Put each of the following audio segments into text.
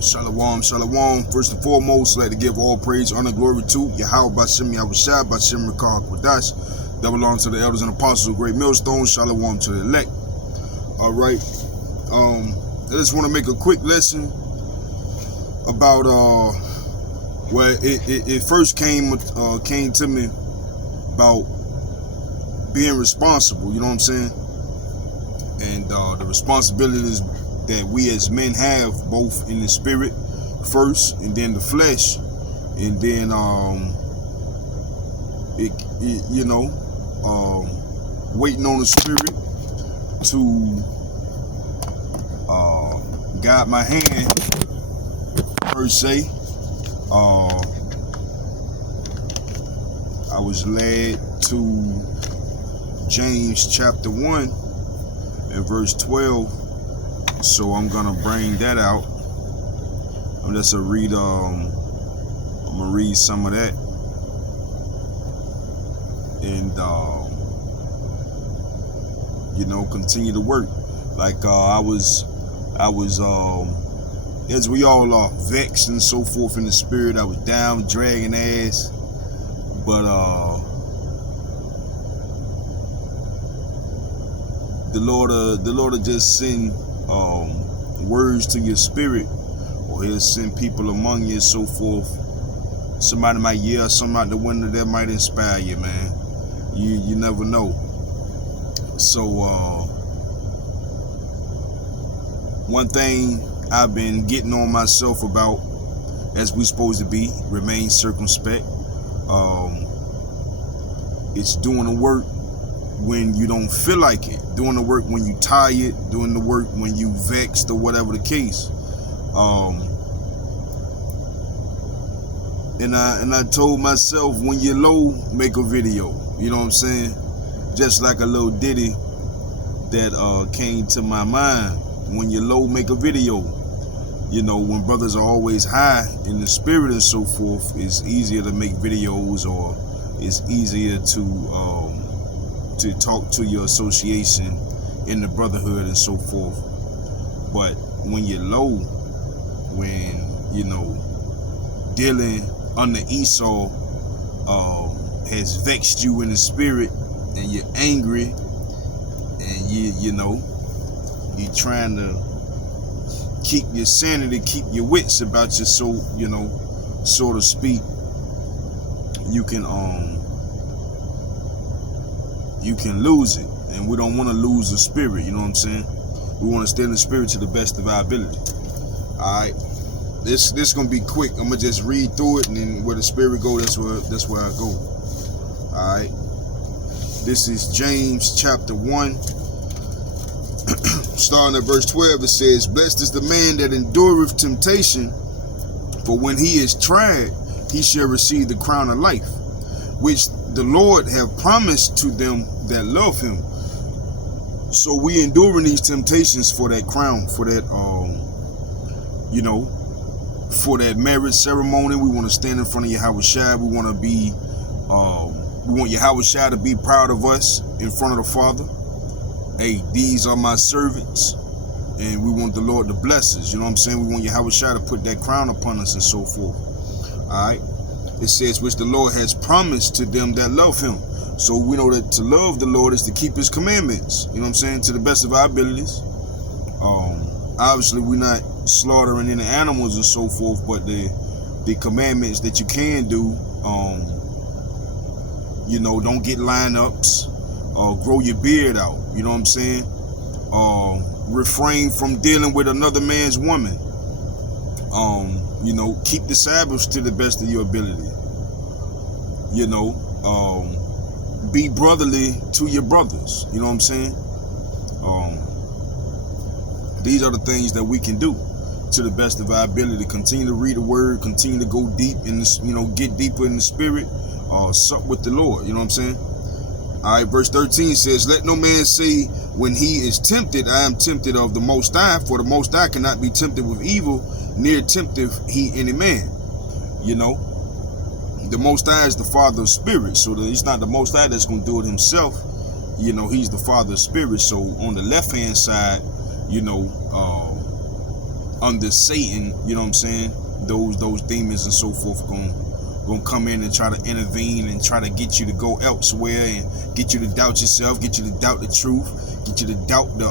Shalom, shalom. First and foremost, I'd like to give all praise, honor, glory to Yahweh Bashem Yahushua, Bashem Rekah Kodash. That belongs to the elders and apostles of Great Millstone. Shalom to the elect. All right. I just want to make a quick lesson about well, it first came to me about being responsible. You know what I'm saying? And the responsibilities that we as men have, both in the spirit first, and then the flesh, and then waiting on the spirit to guide my hand per se. I was led to James chapter 1 and verse 12. So I'm gonna bring that out. I'm just gonna read. I'm gonna read some of that, and continue to work. Like I was, as we all are, vexed and so forth in the spirit. I was down, dragging ass, but the Lord will just send words to your spirit, or he'll send people among you and so forth. Somebody might yell something out the window that might inspire you, man. You never know. So one thing I've been getting on myself about, as we supposed to be, remain circumspect. It's doing the work when you don't feel like it, doing the work when you tired, doing the work when you vexed, or whatever the case. And I told myself, when you're low, make a video. You know what I'm saying? Just like a little ditty that came to my mind. When you're low, make a video. You know, when brothers are always high in the spirit and so forth, it's easier to make videos, or it's easier to talk to your association in the brotherhood and so forth. But when you're low, when dealing under Esau has vexed you in the spirit, and you're angry, and you're trying to keep your sanity, keep your wits about you, so so to speak, you can lose it. And we don't want to lose the spirit, you know what I'm saying? We want to stay in the spirit to the best of our ability. Alright. This gonna be quick. I'm gonna just read through it, and then where the spirit go, that's where I go. Alright. This is James chapter 1. Starting at verse 12, it says, "Blessed is the man that endureth temptation, for when he is tried, he shall receive the crown of life, which the Lord have promised to them that love him." So we enduring these temptations for that crown, for that for that marriage ceremony. We want to stand in front of Yahushua. We want to be we want Yahushua to be proud of us in front of the Father. Hey, these are my servants, and we want the Lord to bless us. You know what I'm saying? We want Yahushua to put that crown upon us and so forth. Alright. It says, which the Lord has promised to them that love him. So we know that to love the Lord is to keep his commandments. You know what I'm saying? To the best of our abilities. Obviously, we're not slaughtering any animals and so forth, but the commandments that you can do, don't get lineups, grow your beard out. You know what I'm saying? Refrain from dealing with another man's woman. Keep the Sabbaths to the best of your ability. Be brotherly to your brothers. You know what I'm saying? These are the things that we can do to the best of our ability. Continue to read the word, continue to go deep in this, get deeper in the spirit, sup with the Lord. You know what I'm saying? All right, verse 13 says, "Let no man say when he is tempted, I am tempted of the Most High, for the Most High cannot be tempted with evil, near tempteth he any man." The Most High is the Father of spirits, so it's not the Most High that's going to do it himself. He's the Father of spirits. So on the left hand side, under Satan, you know what I'm saying, those demons and so forth gonna come in and try to intervene and try to get you to go elsewhere and get you to doubt yourself, get you to doubt the truth, get you to doubt the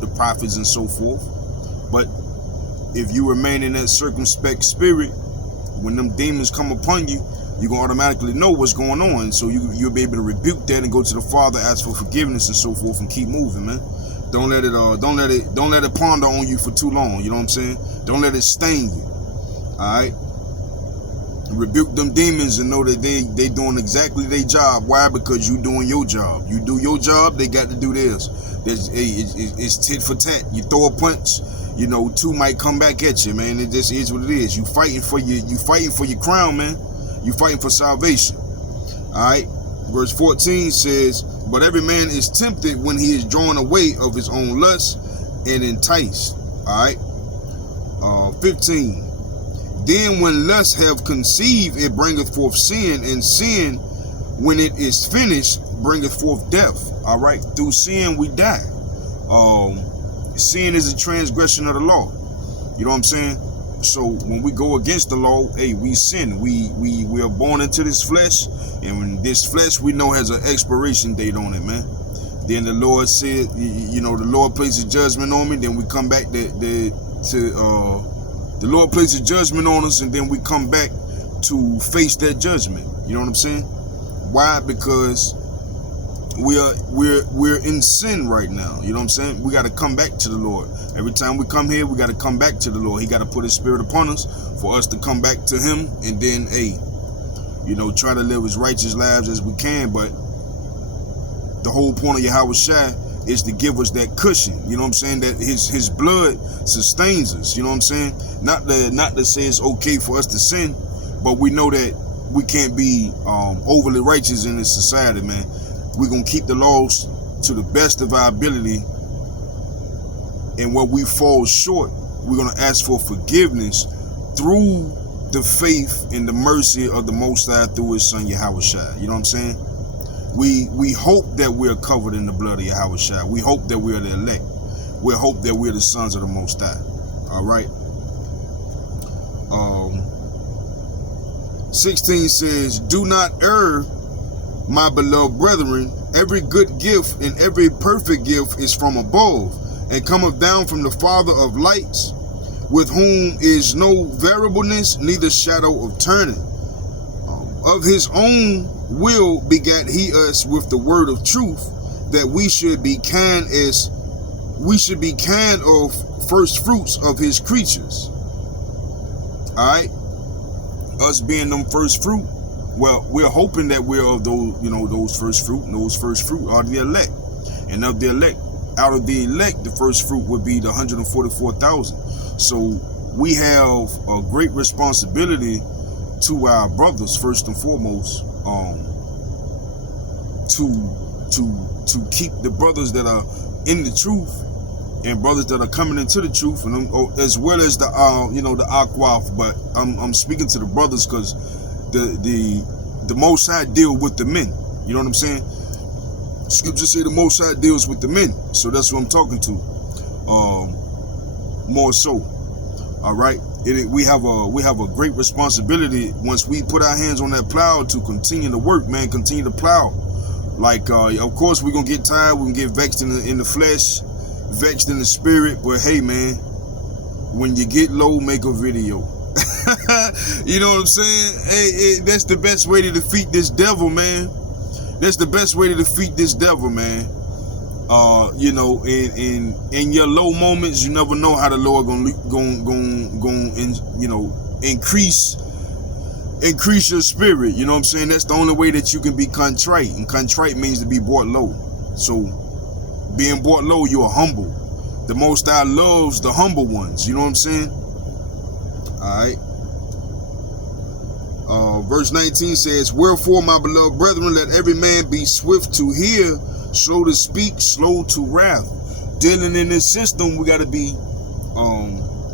the prophets and so forth. But if you remain in that circumspect spirit, when them demons come upon you, you're gonna automatically know what's going on. So you'll be able to rebuke that and go to the Father, ask for forgiveness and so forth, and keep moving, man. Don't let it ponder on you for too long. You know what I'm saying? Don't let it stain you. Alright? Rebuke them demons and know that they doing exactly their job. Why? Because you doing your job. You do your job, they got to do theirs. It's tit for tat. You throw a punch, two might come back at you, man. It just is what it is. You fighting for your crown, man. You fighting for salvation. Alright? Verse 14 says, but every man is tempted when he is drawn away of his own lust and enticed. Alright? 15. Then when lust have conceived, it bringeth forth sin, and sin, when it is finished, bringeth forth death. Alright? Through sin we die. Sin is a transgression of the law. You know what I'm saying? So when we go against the law, hey, we sin. We are born into this flesh, and when this flesh we know has an expiration date on it, man. Then the Lord said, the Lord places judgment on me. Then we come back the Lord places judgment on us, and then we come back to face that judgment. You know what I'm saying? Why? Because we're in sin right now. You know what I'm saying? We got to come back to the Lord. Every time we come here, we got to come back to the Lord. He got to put his spirit upon us for us to come back to him, and then try to live as righteous lives as we can. But the whole point of Yahweh Shai is to give us that cushion. You know what I'm saying? That his blood sustains us. You know what I'm saying? Not to say it's okay for us to sin, but we know that we can't be overly righteous in this society, man. We're going to keep the laws to the best of our ability, and where we fall short, we're going to ask for forgiveness through the faith and the mercy of the Most High through his son Yahweh Shai. You know what I'm saying? We hope that we're covered in the blood of Yahweh Shai. We hope that we're the elect. We hope that we're the sons of the Most High. All right. 16 says, do not err, my beloved brethren. Every good gift and every perfect gift is from above, and cometh down from the Father of lights, with whom is no variableness, neither shadow of turning. Of his own will begat he us with the word of truth, that we should be kind of first fruits of his creatures. Alright? Us being them first fruit, well, we're hoping that we're of those, those first fruit, and those first fruit are the elect. And of the elect, out of the elect, the first fruit would be the 144,000. So we have a great responsibility to our brothers, first and foremost, to keep the brothers that are in the truth and brothers that are coming into the truth, and as well as the the Akwaf. But I'm speaking to the brothers because the Most High deal with the men. You know what I'm saying? Scriptures say the Most High deals with the men, so that's what I'm talking to. More so. All right. We have a great responsibility once we put our hands on that plow to continue to work, man. Continue to plow. Like, of course, we're gonna get tired. We're gonna get vexed in the flesh, vexed in the spirit. But hey, man, when you get low, make a video. You know what I'm saying? Hey, that's the best way to defeat this devil, man. That's the best way to defeat this devil, man. In your low moments, you never know how the Lord gonna increase your spirit. You know what I'm saying? That's the only way that you can be contrite, and contrite means to be brought low. So being brought low, you are humble. The Most High loves the humble ones. You know what I'm saying? All right. Verse 19 says, wherefore, my beloved brethren, let every man be swift to hear, slow to speak, slow to wrath. Dealing in this system, we got to be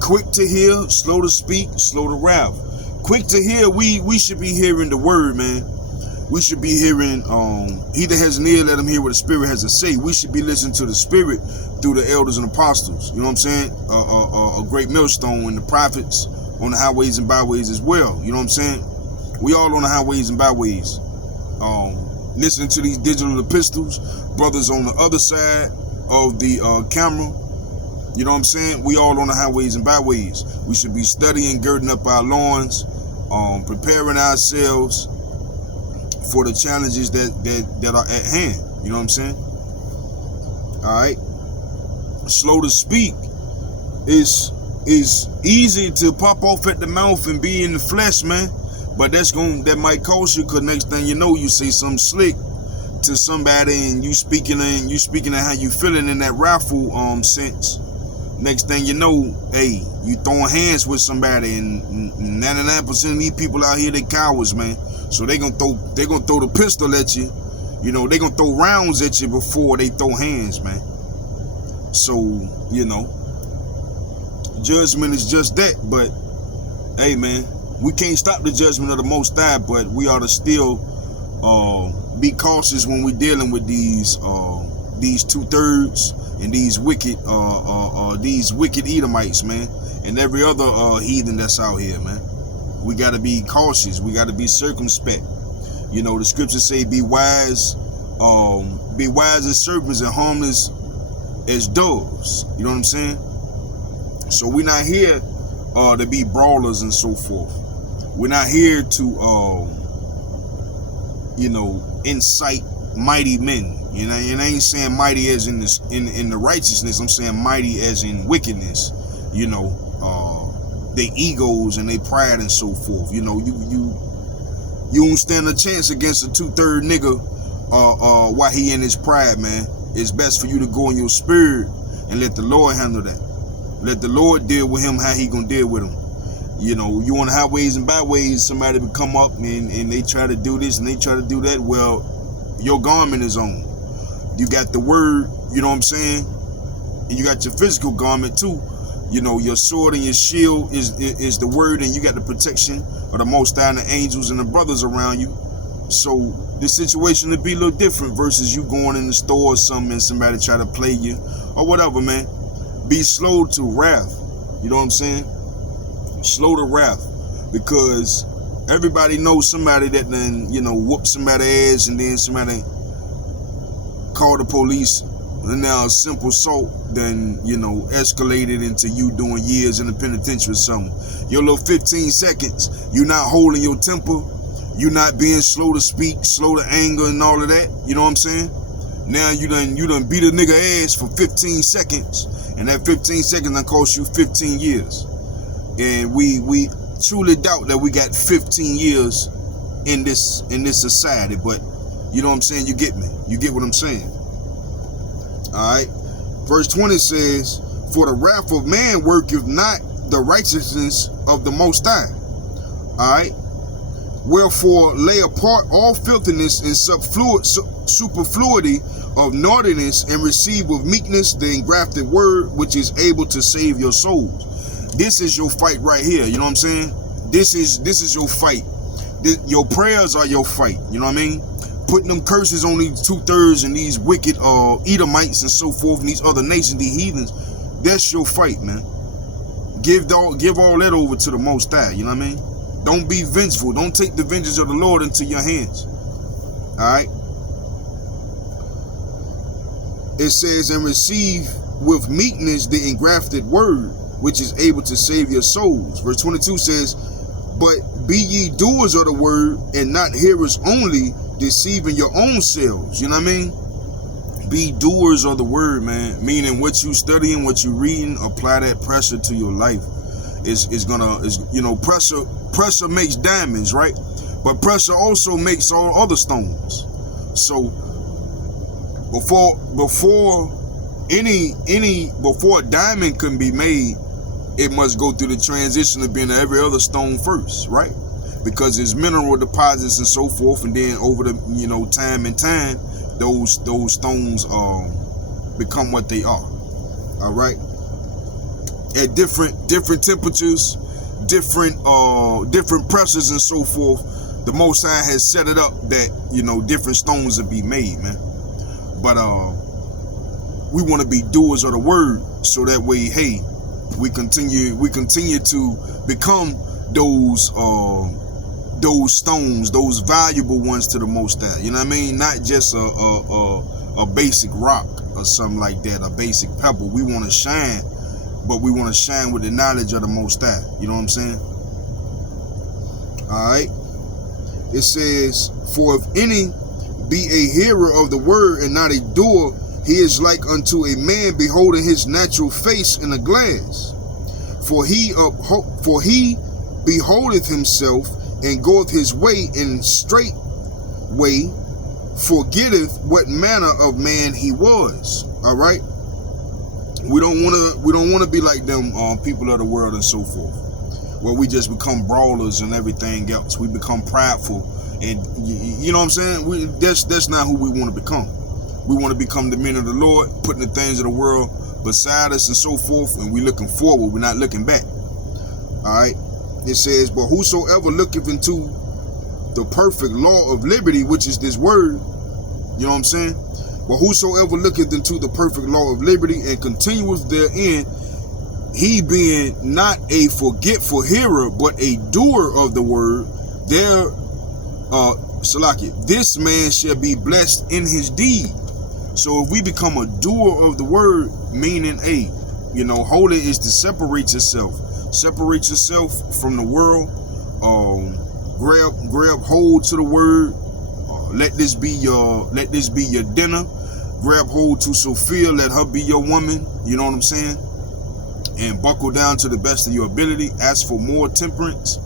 quick to hear, slow to speak, slow to wrath. Quick to hear, we should be hearing the word, man. we should be hearing, he that has an ear, let him hear what the Spirit has to say. We should be listening to the Spirit through the elders and apostles. You know what I'm saying? A great millstone, and the prophets on the highways and byways as well. You know what I'm saying? We all on the highways and byways. Listening to these digital epistles, brothers on the other side of the camera. You know what I'm saying? We all on the highways and byways. We should be studying, girding up our loins, preparing ourselves for the challenges that are at hand. You know what I'm saying? All right. Slow to speak is easy to pop off at the mouth and be in the flesh, man. But that might cost you, because next thing you know, you say something slick to somebody, and you speaking how you feeling in that raffle sense. Next thing you know, hey, you throwing hands with somebody, and 99% of these people out here, they cowards, man. So they gonna throw the pistol at you. You know, they gonna throw rounds at you before they throw hands, man. So, you know, judgment is just that. But hey, man, we can't stop the judgment of the Most High, but we ought to still be cautious when we're dealing with these 2/3 and these wicked Edomites, man, and every other heathen that's out here, man. We got to be cautious. We got to be circumspect. You know, the scriptures say, be wise as serpents and harmless as doves. You know what I'm saying? So we're not here to be brawlers and so forth. We're not here to incite mighty men. You know, and I ain't saying mighty as in this in the righteousness. I'm saying mighty as in wickedness. You know, their egos and their pride and so forth. You know, you don't stand a chance against a 2/3 nigga while he in his pride, man. It's best for you to go in your spirit and let the Lord handle that. Let the Lord deal with him how he gonna deal with him. You know, you on the highways and byways, somebody would come up and they try to do this and they try to do that. Well, your garment is on. You got the word, you know what I'm saying? And you got your physical garment too. You know, your sword and your shield is the word, and you got the protection of the Most High and the angels and the brothers around you. So the situation would be a little different versus you going in the store or something and somebody try to play you or whatever, man. Be slow to wrath. You know what I'm saying? Slow to wrath, because everybody knows somebody that then, you know, whoop somebody's ass, and then somebody call the police, and now a simple assault then, you know, escalated into you doing years in the penitentiary or something. Your little 15 seconds, you not holding your temper, you not being slow to speak, slow to anger and all of that. You know what I'm saying? Now you done beat a nigga ass for 15 seconds, and that 15 seconds done cost you 15 years. And we truly doubt that we got 15 years in this society, but you know what I'm saying? You get me. You get what I'm saying. Alright. Verse 20 says, for the wrath of man worketh not the righteousness of the Most High. Alright. Wherefore lay apart all filthiness and superfluity of naughtiness, and receive with meekness the engrafted word, which is able to save your souls. This is your fight right here. You know what I'm saying? This is your fight. Your prayers are your fight. You know what I mean? Putting them curses on these 2/3 and these wicked Edomites and so forth, and these other nations, these heathens. That's your fight, man. Give all that over to the Most High. You know what I mean? Don't be vengeful. Don't take the vengeance of the Lord into your hands. All right. It says, and receive with meekness the engrafted word, which is able to save your souls. Verse 22 says, but be ye doers of the word, and not hearers only, deceiving your own selves. You know what I mean? Be doers of the word, man. Meaning what you studying, what you reading, apply that pressure to your life. Pressure makes diamonds, right? But pressure also makes all other stones. So before a diamond can be made, it must go through the transition of being every other stone first, right? Because it's mineral deposits and so forth, and then over the time and time, those stones become what they are. All right. At different temperatures, different pressures and so forth, the Most High has set it up that, you know, different stones will be made, man. But we want to be doers of the word, so that way, hey, we continue to become those stones, those valuable ones to the Most High. You know what I mean? Not just a basic rock or something like that, a basic pebble. We want to shine, but we want to shine with the knowledge of the Most High. You know what I'm saying? All right. It says, for if any be a hearer of the word and not a doer, he is like unto a man beholding his natural face in a glass. For he beholdeth himself and goeth his way in straight way, forgetteth what manner of man he was. All right. We don't want to be like them people of the world and so forth, where we just become brawlers and everything else. We become prideful, and you know what I'm saying. That's not who we want to become. We want to become the men of the Lord, putting the things of the world beside us and so forth, and we looking forward. We're not looking back. All right. It says, but whosoever looketh into the perfect law of liberty, which is this word, you know what I'm saying? But whosoever looketh into the perfect law of liberty and continueth therein, he being not a forgetful hearer, but a doer of the word, this man shall be blessed in his deed. So if we become a doer of the word, meaning holy is to separate yourself from the world. Grab hold to the word. Let this be your dinner. Grab hold to Sophia, let her be your woman. You know what I'm saying? And buckle down to the best of your ability. Ask for more temperance.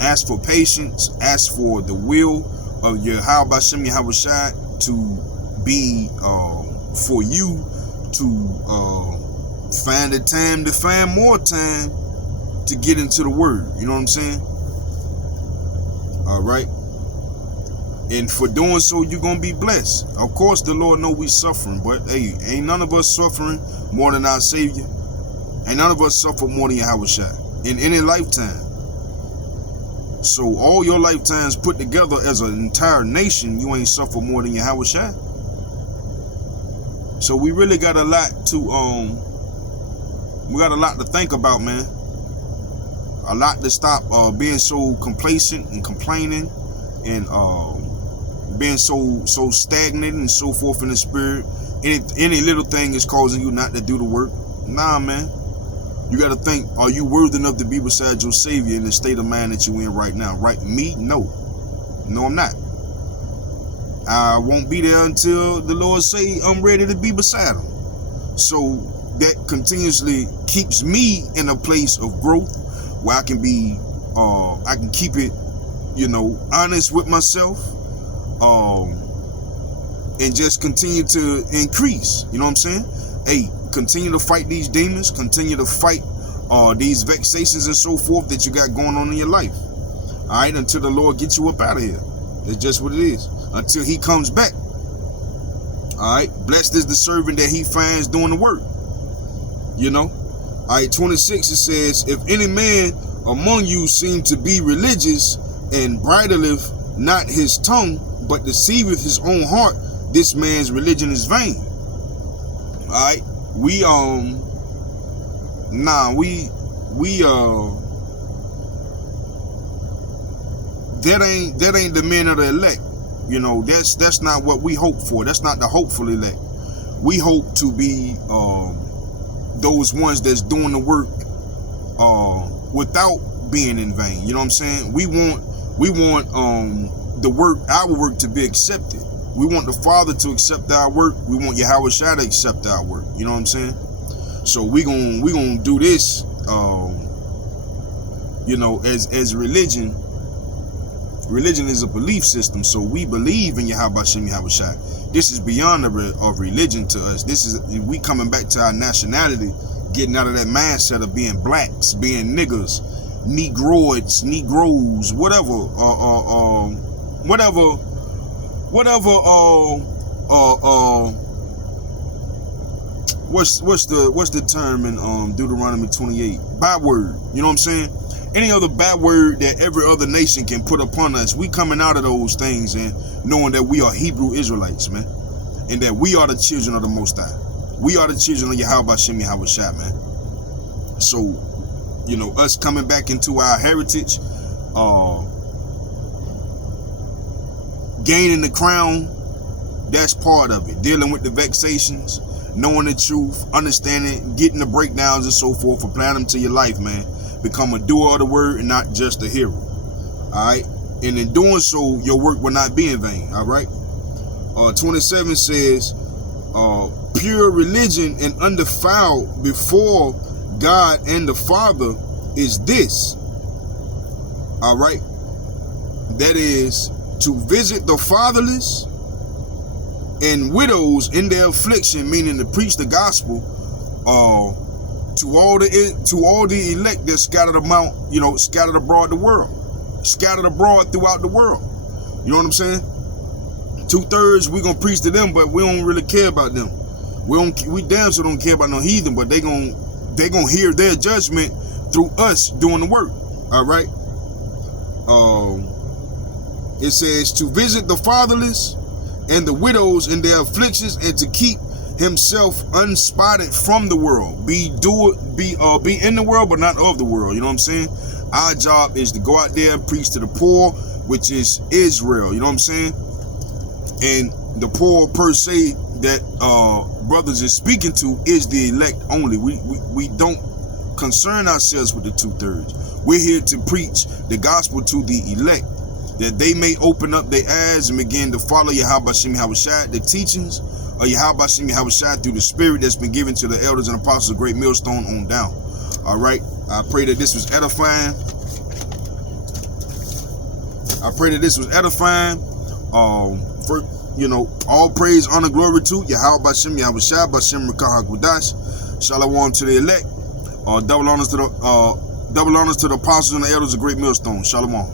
Ask for patience. Ask for the will of your Bashem Yahawashi to be for you to find the time to find more time to get into the word. You know what I'm saying? All right. And for doing so, you're going to be blessed. Of course, the Lord know we suffering, but hey, ain't none of us suffering more than our Savior. Ain't none of us suffer more than Yahawashi in any lifetime. So all your lifetimes put together as an entire nation, you ain't suffer more than Yahawashi. So we really got a lot to think about, man. A lot to stop being so complacent and complaining and being so stagnant and so forth in the spirit. Any little thing is causing you not to do the work. Nah, man. You got to think, are you worthy enough to be beside your Savior in the state of mind that you're in right now? Right? Me? No, I'm not. I won't be there until the Lord say I'm ready to be beside him. So that continuously keeps me in a place of growth where I can be, I can keep it, honest with myself, and just continue to increase. You know what I'm saying? Hey, continue to fight these demons. Continue to fight these vexations and so forth that you got going on in your life. All right, until the Lord gets you up out of here. That's just what it is. Until he comes back. All right, blessed is the servant that he finds doing the work. All right, 26, it says, if any man among you seem to be religious and bridleth not his tongue, but deceiveth his own heart, this man's religion is vain. All right, that ain't the men of the elect. That's not what we hope for. That's not the hopeful elect. We hope to be those ones that's doing the work without being in vain. You know what I'm saying? We want the work, our work, to be accepted. We want the Father to accept our work. We want Yahawashi to accept our work. You know what I'm saying? So we gonna do this as religion. Religion is a belief system, so we believe in Yahawashi. This is beyond of religion to us. This is we coming back to our nationality, getting out of that mindset of being blacks, being niggers, negroids, negroes, whatever, what's the term in Deuteronomy 28? Byword. You know what I'm saying? any other bad word that every other nation can put upon us. We coming out of those things and knowing that we are Hebrew Israelites, man, and that we are the children of the Most High. We are the children of Yahweh Shem Yahweh Shai, man. So, you know, us coming back into our heritage, gaining the crown, that's part of it. Dealing with the vexations, knowing the truth, understanding, getting the breakdowns and so forth, applying them to your life, man. Become a doer of the word and not just a hearer. All right? And in doing so, your work will not be in vain. All right? 27 says, pure religion and undefiled before God and the Father is this. All right? That is to visit the fatherless and widows in their affliction, meaning to preach the gospel to all the elect that scattered about, you know, scattered abroad the world, scattered abroad throughout the world. You know what I'm saying? 2/3 we gonna preach to them, but we don't really care about them. We damn sure don't care about no heathen, but they gonna hear their judgment through us doing the work. All right. It says to visit the fatherless and the widows in their afflictions, and to keep himself unspotted from the world. Be in the world, but not of the world. You know what I'm saying? Our job is to go out there and preach to the poor, which is Israel. You know what I'm saying? And the poor per se that brothers is speaking to is the elect only. We don't concern ourselves with the 2/3. We're here to preach the gospel to the elect, that they may open up their eyes and begin to follow Yahweh Shem Yahweh Shai, the teachings of Yahweh Shem Yahweh Shai through the spirit that's been given to the elders and apostles of Great Millstone on down. All right. I pray that this was edifying. For, you know, all praise, honor, glory to Yahweh Shem Yahweh Shai, Bashem Rekah HaKodash. Shalom to the elect. Double honors to the apostles and the elders of Great Millstone. Shalom.